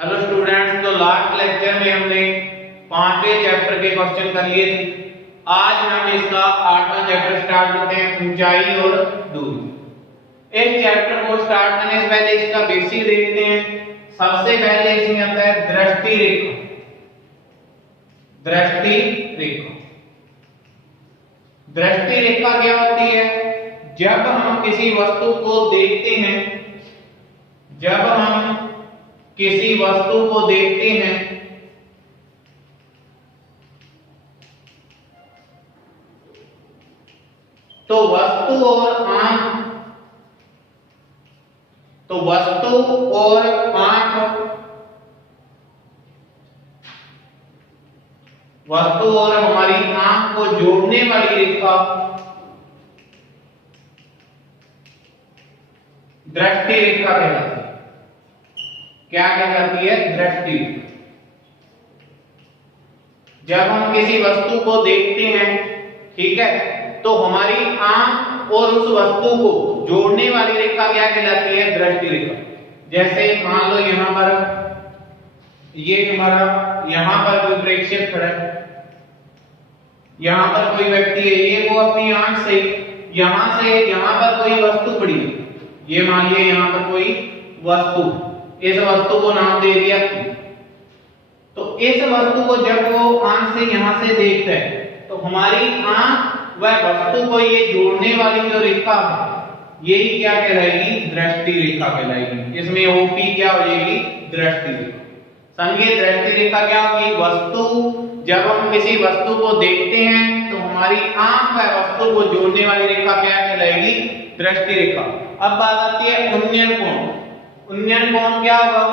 Hello students, तो last lecture में हमने पांचवें चैप्टर के क्वेश्चन कर लिए थे। आज हम इसका आठवां चैप्टर स्टार्ट करते हैं, ऊंचाई और दूरी। इस चैप्टर को स्टार्ट करने से पहले इसका बेसिक देखते हैं। सबसे पहले इसमें आता है दृष्टि रेखा। दृष्टि रेखा, दृष्टि रेखा क्या होती है? जब हम किसी वस्तु को देखते हैं, जब हम किसी वस्तु को देखते हैं तो वस्तु और आंख, वस्तु और हमारी आंख को जोड़ने वाली रेखा दृष्टि रेखा कहलाती है। क्या कहलाती है? दृष्टि। जब हम किसी वस्तु को देखते हैं, ठीक है, तो हमारी आंख और उस वस्तु को जोड़ने वाली रेखा क्या कहलाती है? दृष्टि रेखा। जैसे मान लो यहां पर ये हमारा, यहां पर कोई प्रेक्षक खड़ा है, यहां पर कोई व्यक्ति है, ये वो अपनी आंख से यहां पर कोई वस्तु पड़ी है, ये मान लिया यहां पर कोई वस्तु, इस वस्तु को नाम दे दिया। तो इस वस्तु को जब वो आंख से यहां से देखता है तो हमारी आंख वह वस्तु को ये जोड़ने वाली जो रेखा है, यही क्या कहलाएगी? दृष्टि रेखा कहलाएगी। इसमें ओपी क्या हो जाएगी? दृष्टि रेखा। समझिए, दृष्टि रेखा क्या होगी? वस्तु, जब हम किसी वस्तु को देखते हैं तो हमारी आंख वह वस्तु को जोड़ने वाली रेखा क्या कहलाएगी? दृष्टि रेखा। अब बात आती है उन्नयन कोण। उन्नयन कोण क्या होगा?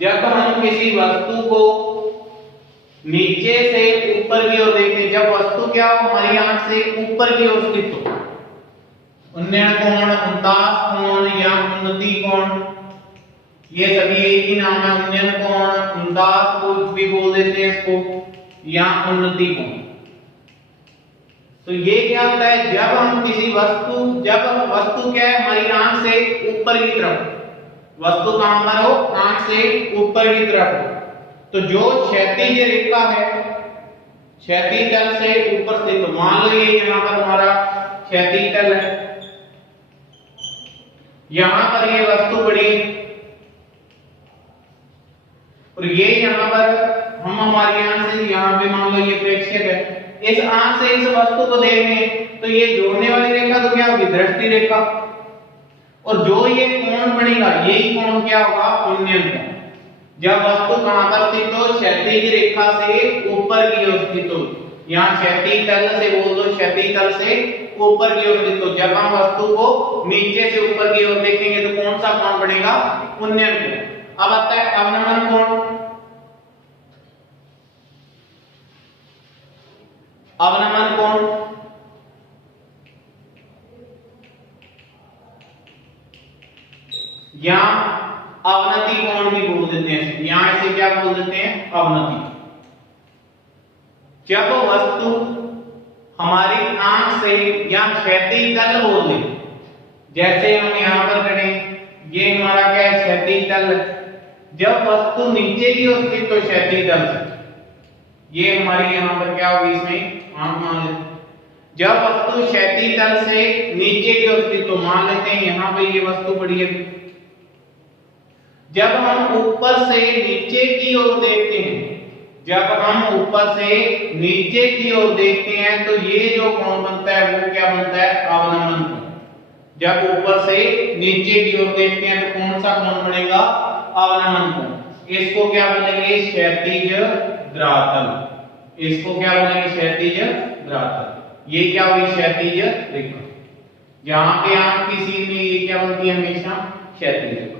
जब हम किसी वस्तु को नीचे से ऊपर की ओर देखते हैं, जब वस्तु क्या हो? हमारी आंख से ऊपर की ओर स्थित हो, उन्नयन कोण, उन्तास कोण या उन्नति कोण, ये सभी एक ही नाम है। उन्नयन कोण, उन्तास को भी बोल देते हैं इसको, या उन्नति कोण। तो ये क्या होता है? जब हम किसी वस्तु, जब वस्तु क्या है? हमारी आंख से ऊपर की तरफ, वस्तु कहां पर हो? आंख से ऊपर की तरफ हो, तो जो क्षैतिज रेखा है, क्षैतिज तल से ऊपर स्थित, तो मान लो ये यहां पर हमारा क्षैतिज तल है, यहां पर ये वस्तु पड़ी और ये यहां पर हम हमारी आंख से, यहां पे मान लो ये प्रेक्षक है, इस आंख से इस वस्तु को देख रहे हैं, तो ये जोड़ने वाली रेखा तो क्या होगी? दृष्टि रेखा। और जो ये कोण बनेगा, यही कोण क्या होगा? उन्नयन कोण। जब वस्तु कहां पर स्थित हो? क्षैतिज रेखा से ऊपर की ओर स्थित हो, यहां क्षैतिज तल से बोल दो, क्षैतिज तल से ऊपर की ओर स्थित हो। जब हम वस्तु को नीचे से ऊपर की ओर देखेंगे तो कौन सा कोण बनेगा? उन्नयन कोण। अब आता है अवनमन कोण। अवनमन कोण या अवनति कोण भी बोल देते हैं, यहां इसे क्या बोल देते हैं? अवनति। जब वस्तु हमारी आंख से या क्षैतिज तल बोल दे, जैसे हम यहां पर खड़े, ये हमारा क्या है? क्षैतिज तल। जब वस्तु नीचे की ओर स्थित हो क्षैतिज तल से, ये हमारी यहां पर क्या होगी? इसमें आंख मान लेते। जब वस्तु क्षैतिज तल से नीचे की ओर स्थित हो, मान लेते हैं यहां पे ये वस्तु पड़ी है, जब हम ऊपर से नीचे की ओर देखते हैं, जब हम ऊपर से नीचे की ओर देखते हैं तो ये जो कोण बनता है वो क्या बनता है? अवनमन कोण। जब ऊपर से नीचे की ओर देखते हैं तो कौन सा कोण बनेगा? अवनमन कोण। इसको क्या बोलेंगे? क्षैतिज धरातल। इसको क्या बोलेंगे? क्षैतिज धरातल। ये क्या होगी? क्षैतिज रेखा। जहां पे आंख की सीध में ये क्या बनती है? हमेशा क्षैतिज रेखा।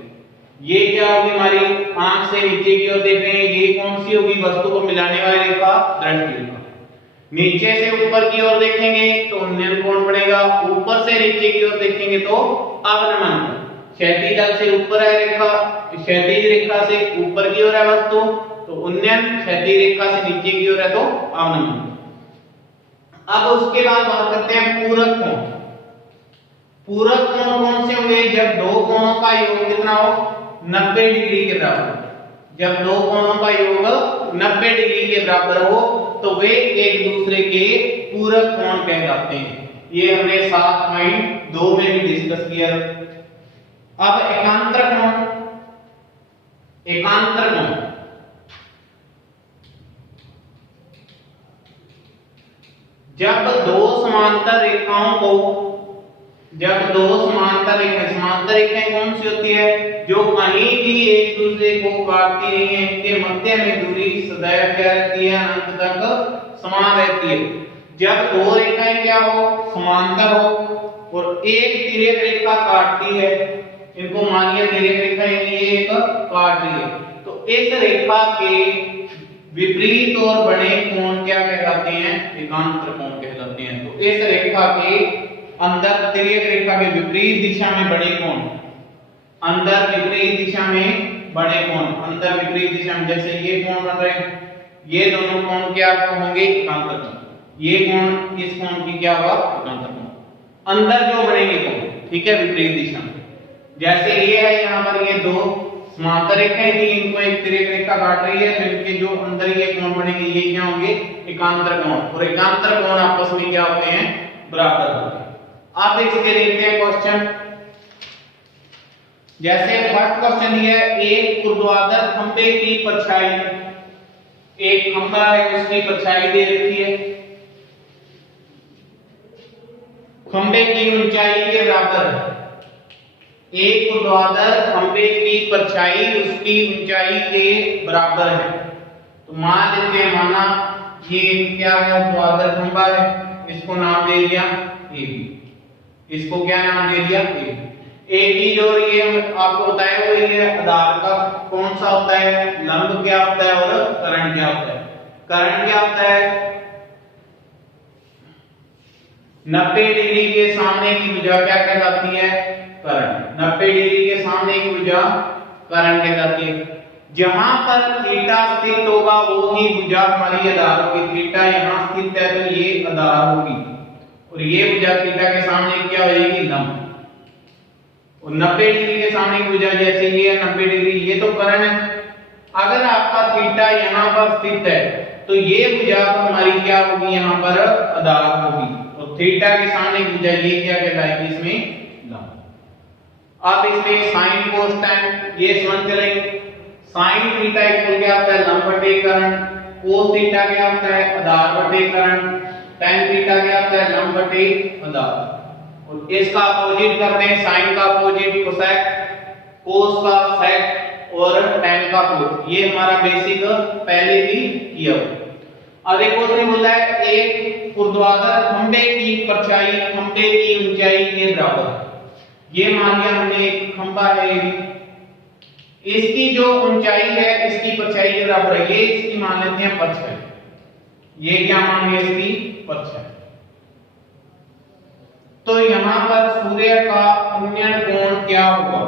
ये क्या होगी? हमारी आंख से नीचे की ओर देख रहे हैं, ये कौन सी होगी? वस्तु को मिलाने वाली रेखा, दृष्टि रेखा। नीचे से ऊपर की ओर देखेंगे तो उन्नयन कोण बनेगा, ऊपर से नीचे की ओर देखेंगे तो अवनमन कोण। क्षैतिज तल से ऊपर है रेखा, क्षैतिज रेखा से ऊपर की ओर है वस्तु तो उन्नयन, क्षैतिज रेखा से नीचे की ओर है तो अवनमन। अब उसके बाद बात करते हैं पूरक कोण। पूरक कोण कौन से होंगे? जब दो कोणों का योग कितना हो? 90 डिग्री के बराबर। जब दो कोणों का योग 90 डिग्री के बराबर हो तो वे एक दूसरे के पूरक कोण कहलाते हैं। ये हमने 7.2 में भी डिस्कस किया। अब एकांतर कोण, एकांतर कोण जब दो समांतर रेखाओं को, जब दो समांतर रेखाएं कौन सी होती है, जो कहीं भी एक दूसरे को काटती नहीं है, इनके मध्य में दूरी सदैव क्या रहती है, अंत तक समान रहती है। जब दो रेखाएं क्या हो, समांतर हो और एक तिर्यक रेखा काटती है, इनको मानिए तिर्यक रेखा ये एक काट रही है, तो इस रेखा के विपरीत और बड़े कोण क्या कहलाते हैं, एकांतर कोण कहलाते हैं। तो इस रेखा के अंदर तिर्यक रेखा के विपरीत दिशा में बड़े कोण, अंदर विपरीत दिशा में बड़े कोण, अंदर विपरीत दिशा में, जैसे ये कोण बन रहे हैं, ये दोनों कोण क्या होंगे, एकांतर कोण। ये कोण इस कोण की क्या हुआ, एकांतर कोण। अंदर जो बनेंगे कोण, ठीक है, विपरीत दिशा में, जैसे ये है यहाँ पर ये दो समांतर रेखाएं थी, इनको एक तिर्यक रेखा काट रही है, तो इनके जो अंदर ये कोण बनेंगे ये क्या होंगे, एकांतर कोण। और एकांतर कोण आपस में क्या होते हैं, बराबर होते हैं। आप इसके देखते हैं क्वेश्चन, जैसे फर्स्ट क्वेश्चन ये है, एक ऊर्ध्वाधर खंभे की परछाई, एक खंभा है उसकी परछाई दे रखी है, खंभे की ऊंचाई के बराबर है। एक ऊर्ध्वाधर खंभे की परछाई उसकी ऊंचाई के बराबर है। तो मान लेते हैं, माना ये क्या है, ऊर्ध्वाधर खंभा है, इसको नाम दे दिया ए बी, इसको क्या नाम दे दिया, ए बी। जो ये आपको बताया वो ये आधार का कौन सा होता है, लंब क्या होता है और करण क्या होता है। करण क्या होता है, 90 डिग्री के सामने की भुजा क्या कहलाती है, करण। 90 डिग्री के सामने की भुजा करण कहलाती है। जहां पर थीटा स्थित होगा वो ही भुजा हमारी आधार होगी। थीटा यहाँ स्थित है तो ये आधार होगी, और ये भुजा थीटा के सामने क्या हो जाएगी, लंब। और 90 डिग्री के सामने की भुजा जैसे ये 90 डिग्री, ये तो करण है। अगर आपका थीटा यहाँ पर स्थित है तो ये भुजा हमारी क्या होगी, यहाँ पर आधार होगी, और थीटा के सामने की भुजा ये क्या कहलाएगी, इसमें लंब। अब इसमें साइन कोस tan ये समझ चलेंगे। साइन थीटा इक्वल क्या होता है, लंब बटे करण। कोस थीटा क्या होता है, आधार बटे करण। tan थीटा क्या होता है, लंब बटे आधार। और इसका अपोजिट करते हैं, साइन का अपोजिट कोसेक, कोस का सेक और tan का कोस। ये हमारा बेसिक पहले भी किया हुआ। अब एक और बोला है, एक ऊर्ध्वाधर खंभे की परछाई खंभे की ऊंचाई के बराबर। ये मान लिया हमने एक खंभा है, इसकी जो ऊंचाई है इसकी परछाई के बराबर है, ये इसकी मान लेते हैं परछाई। ये क्या मान लिया, इसकी परछाई। तो यहां पर सूर्य का उन्नयन कोण क्या होगा,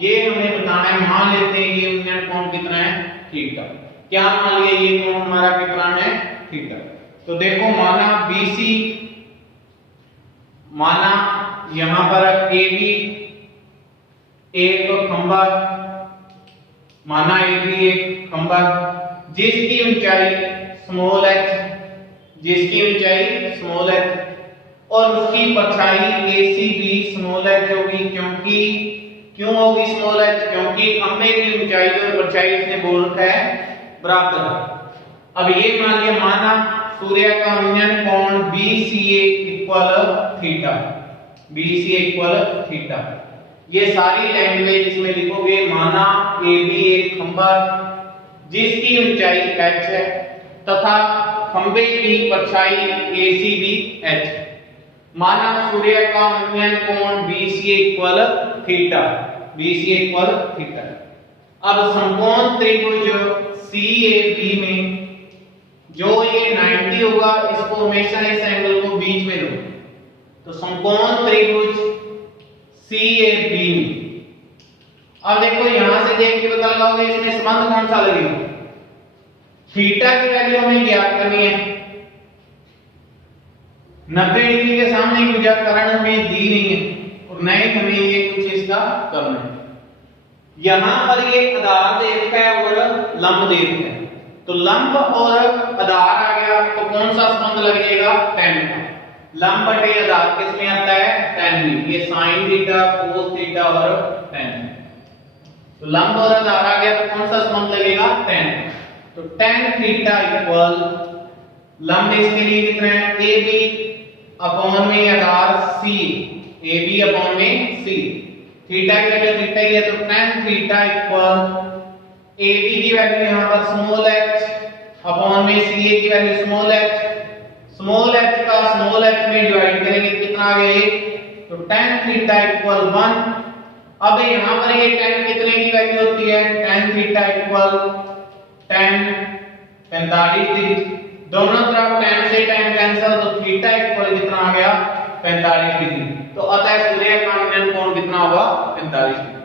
ये हमें बताना है। मान लेते हैं ये उन्नयन कोण कितना है, थीटा। क्या मान लिया, ये कोण हमारा कितना है, थीटा। तो देखो माना BC, माना यहां पर AB एक खंभा, माना AB एक खंभा जिसकी ऊंचाई स्मॉल h, जिसकी ऊंचाई स्मॉल h, और उसकी परछाई AC भी स्मॉल h होगी। क्योंकि क्यों होगी स्मॉल h, क्योंकि खंभे की ऊंचाई और परछाई इसने बोल रखा है बराबर। अब ये मान लिया, माना सूर्य का उन्नयन कोण BCA equal theta, BCA equal theta. ये सारी लैंग्वेज इसमें लिखोगे। माना AB एक खंभा जिसकी ऊंचाई h है तथा खंभे की परछाई AC भी h। माना सूर्य का उन्नयन कोण BCA equal theta, BCA equal theta. अब समकोण त्रिभुज CAB में जो ये 90 होगा, इसको हमेशा इस एंगल को बीच में लो। तो समकोण त्रिभुज CAB में, अब देखो यहां से देख के पता लगाओगे इसमें संबंध कौन सा लगेगा। थीटा की वैल्यू हमें ज्ञात करनी है। 90 डिग्री के सामने की भुजा करण हमें दी नहीं है, और नहीं हमें ये कुछ इसका करना है। यहां पर ये आधार दे रखा है और लंब दे रखा है, तो लंब और आधार आ गया तो कौन सा संबंध लगेगा, tan का। लंब बटे आधार किस में आता है, tan में। ये sin थीटा cos थीटा और tan, तो लंब और आधार आ गया तो कौन सा संबंध लगेगा, tan। तो tan थीटा इक्वल लंब इसके लिए कितना है, ab अपॉन में आधार c, ab अपॉन में c। थीटा की वैल्यू थीटा ही है तो tan थीटा इक्वल ab की वैल्यू यहां पर स्मॉल h अपॉन में ca की value small h। Small h का स्मॉल h में डिवाइड करेंगे कितना आ गया, तो tan थीटा इक्वल 1। अब यहां पर ये tan कितने की वैल्यू होती है, tan theta equal tan 45 degree. दोनों तरफ tan से tan कैंसिल, तो थीटा इक्वल कितना आ गया, 45 डिग्री। तो अतः सूर्य का अवतरण कोण कितना होगा, 45 डिग्री।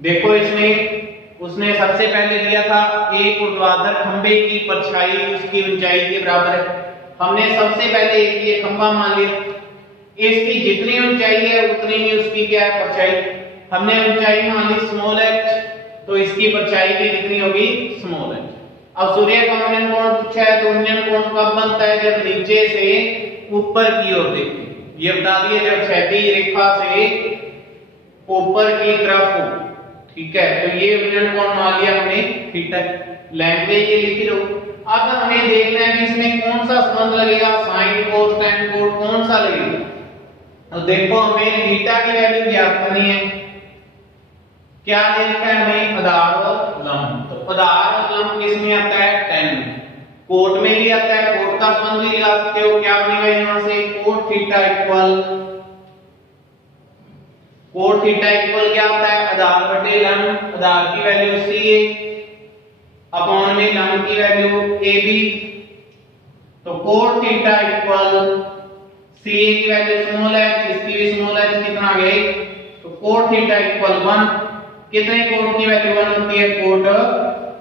देखो इसमें उसने सबसे पहले दिया था एक ऊर्ध्वाधर खंबे की परछाई उसकी ऊंचाई के बराबर है। हमने सबसे पहले एक ये खंबा मान लिया, इसकी जितनी ऊंचाई है उतनी ही उसकी क्या है, परछाई। हमने ऊंचाई मान ली स्मॉल h, तो इसकी परछाई भी कितनी होगी, स्मॉल h। अब सूर्य का उन्नयन कोण पूछा है, तो उन्नयन कोण कब बनता है, जब नीचे से ऊपर की ओर देखते हैं। ये बता दिए जब क्षैतिज रेखा से ऊपर की तरफ हो, ठीक है। तो ये उन्नयन कोण मान लिया हमने थीटा, लैंग्वेज ये लिखी रहो। अब हमें देखना है कि इसमें कौन सा संबंध लगेगा, sin cos tan cos कौन सा लगेगा। तो देखो हमें थीटा की वैल्यू ज्ञात करनी है, क्या देखना है हमें, आधार और लंब। तो आधार और लंब किस में आता है, tan में। कोट में भी आता है, कोट का संबंध भी लगा सकते हो। क्या बनेगा यहां से, कोट थीटा इक्वल क्या होता है, आधार बटे लंब। आधार की वैल्यू ca अपॉन में लंब की वैल्यू ab। तो कोट थीटा इक्वल ca की वैल्यू स्मॉल h, इसकी भी स्मॉल h कितना आ गया, तो कोट थीटा इक्वल 1। कितने कोट की वैल्यू 1 होती है, कोट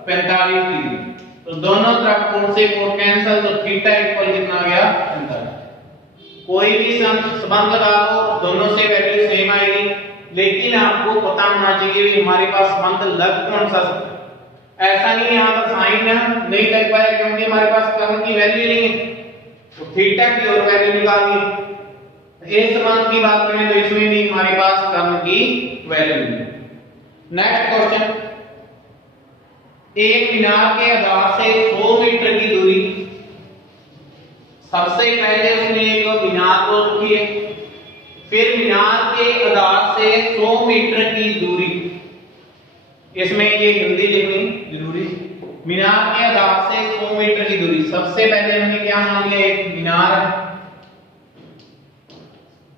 45 डिग्री। तो दोनों तरफ कोट से कोट कैंसिल, तो थीटा इक्वल कितना आ गया, 45। कोई भी संबंध लगा लो, दोनों से वैल्यू सेम आएगी, लेकिन आपको पता होना चाहिए कि हमारे पास संबंध लग कौन सा सकता है। ऐसा नहीं यहां पर साइन नहीं लग पाएगा क्योंकि हमारे पास कर्म की वैल्यू नहीं है, तो थीटा की और वैल्यू निकालनी। इस संबंध की बात करें तो इसमें भी हमारे पास कर्म की वैल्यू नहीं। नेक्स्ट क्वेश्चन, एक मीनार के आधार से 100 मीटर की दूरी, सबसे पहले उसने एक मीनार को रखी है, फिर मीनार के आधार से 100 मीटर की दूरी, इसमें ये हिंदी लिखनी जरूरी। मीनार के आधार से 100 मीटर की दूरी, सबसे पहले हमने क्या मान लिया, एक मीनार है।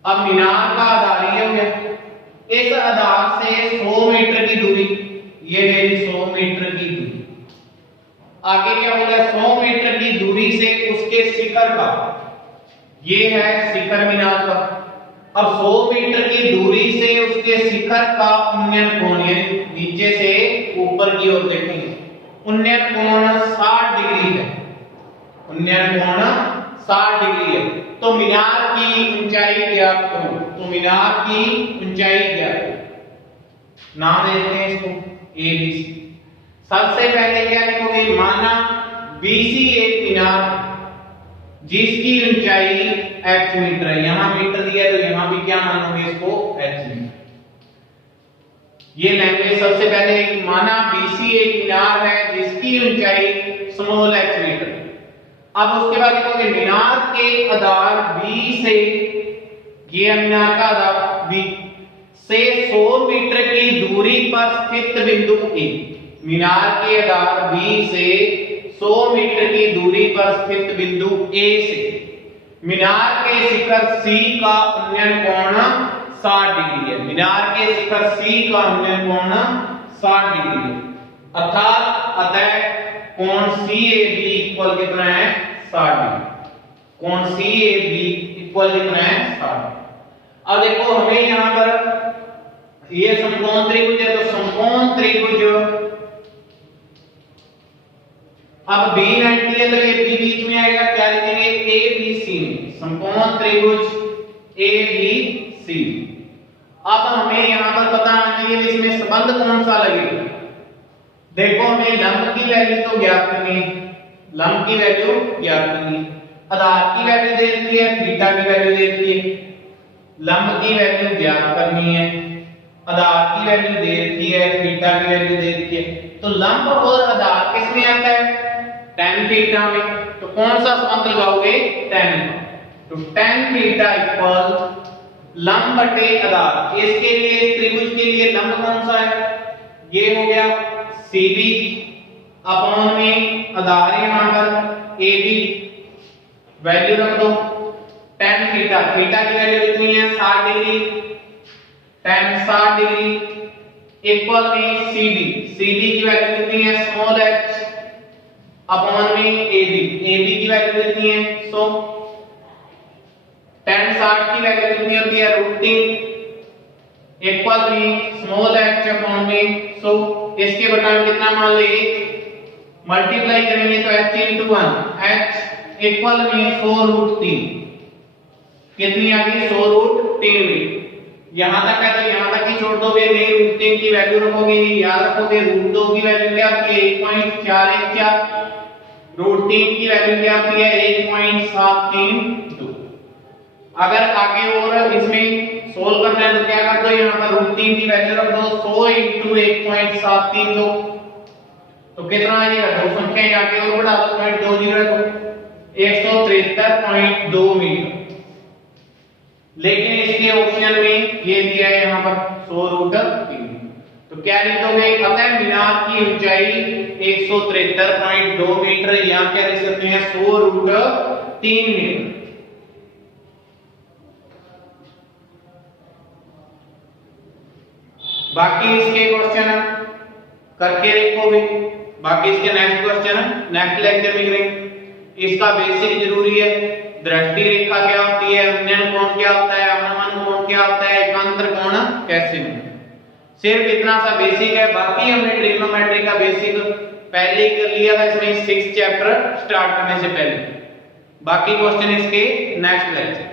अब मीनार का आधार ये हो गया, इस आधार से 100 मीटर की दूरी, ये मेरी 100 मीटर की दूरी। आगे क्या बोला, 100 मीटर की दूरी से उसके शिखर का, ये है शिखर मीनार का। अब 100 मीटर की दूरी से उसके शिखर का उन्नयन कोण, नीचे से ऊपर की ओर देखेंगे, उन्नयन कोण 60 डिग्री है। उन्नयन कोण 60 डिग्री है। तो मीनार की ऊंचाई ज्ञात करो, तो मीनार की ऊंचाई ज्ञात करो। नाम देते हैं इसको ABC। सबसे पहले क्या लिखोगे, माना BC एक मीनार जिसकी ऊंचाई h मीटर है, यहां मीटर दिया है तो यहां भी क्या मानोगे इसको, h मीटर। ये लैंग्वेज सबसे पहले है कि माना BC एक मीनार है जिसकी ऊंचाई स्मॉल h मीटर। अब उसके बाद लिखोगे मीनार के आधार B से, ये मीनार का आधार B से 100 मीटर की दूरी पर स्थित बिंदु A। मीनार के आधार B से 100 मीटर की दूरी पर स्थित बिंदु A से मीनार के शिखर C का उन्नयन कोण 60 डिग्री है। मीनार के शिखर C का उन्नयन कोण 60 डिग्री है, अर्थात अतः कोण CAB इक्वल कितना है, 60 डिग्री। कोण CAB इक्वल कितना है, 60। अब देखो हमें यहां पर ये समकोण त्रिभुज है, तो समकोण त्रिभुज, अब B90 है तो ये B बीच में आएगा, क्या लिखेंगे, ABC में, समकोण त्रिभुज ABC। अब हमें यहां पर पता है रही है, इसमें संबंध कौन सा लगेगा? देखो हमें लंब की वैल्यू तो ज्ञात करनी है, लंब की वैल्यू ज्ञात करनी है, आधार की वैल्यू दे रखी है, थीटा की वैल्यू दे रखी है, लंब की वैल्यू ज्ञात करनी है, आधार की वैल्यू दे रखी है, थीटा की वैल्यू दे रखी है। तो लंब और आधार किस में आता है? tan थीटा में। तो कौन सा संबंध लगाओगे? tan। तो tan थीटा इक्वल लंब बटे आधार। इसके लिए इस त्रिभुज के लिए लंब कौन सा है? ये हो गया CD अपॉन में आधार है यहां पर AB, वैल्यू रख दो tan थीटा, थीटा की वैल्यू कितनी है? 60 डिग्री, tan 60 डिग्री इक्वल में CD, CD की वैल्यू कितनी है? स्मॉल h अपॉन में AB, AB की वैल्यू कितनी है? 100, tan 60 की वैल्यू कितनी होती है? √3 इक्वल में स्मॉल h अपॉन में 100। इसके बटा में कितना मान ले? मल्टीप्लाई करेंगे तो h into 1, h इक्वल में 100√3, कितनी आ गई? 100√3 में। यहां तक है तो यहां तक ही छोड़ दोगे, नहीं √3 की वैल्यू रखोगे, याद रखोगे √2 की वैल्यू क्या आती है? 1.414, √3 की वैल्यू क्या आती है? 1.732। अगर आगे और इसमें सोल्व करना है तो क्या कर दो, यहां पर √3 की वैल्यू रख दो, 100 into 1.732, तो कितना आएगा? दो संख्या आगे और बढ़ा दो, 0.20 रखो, 173.2 मीटर। लेकिन इसके ऑप्शन में ये दिया है यहां पर 100√3। तो क्या लिख दोगे? अतः मीनार की ऊंचाई 173.2 मीटर, यहां क्या लिख सकते हैं? 100√3 मीटर। बाकी इसके क्वेश्चन करके देखोगे, बाकी इसके नेक्स्ट क्वेश्चन नेक्स्ट लेक्चर में करेंगे। इसका बेसिक जरूरी है, दृष्टि रेखा क्या होती है, उन्नयन कोण क्या होता है, अवनमन कोण क्या होता है, एकांतर कोण कैसे होता है, सिर्फ इतना सा बेसिक है। बाकी हमने ट्रिग्नोमेट्री का बेसिक पहले ही कर लिया था इसमें 6 चैप्टर स्टार्ट करने से पहले। बाकी क्वेश्चन इसके नेक्स्ट लेक्चर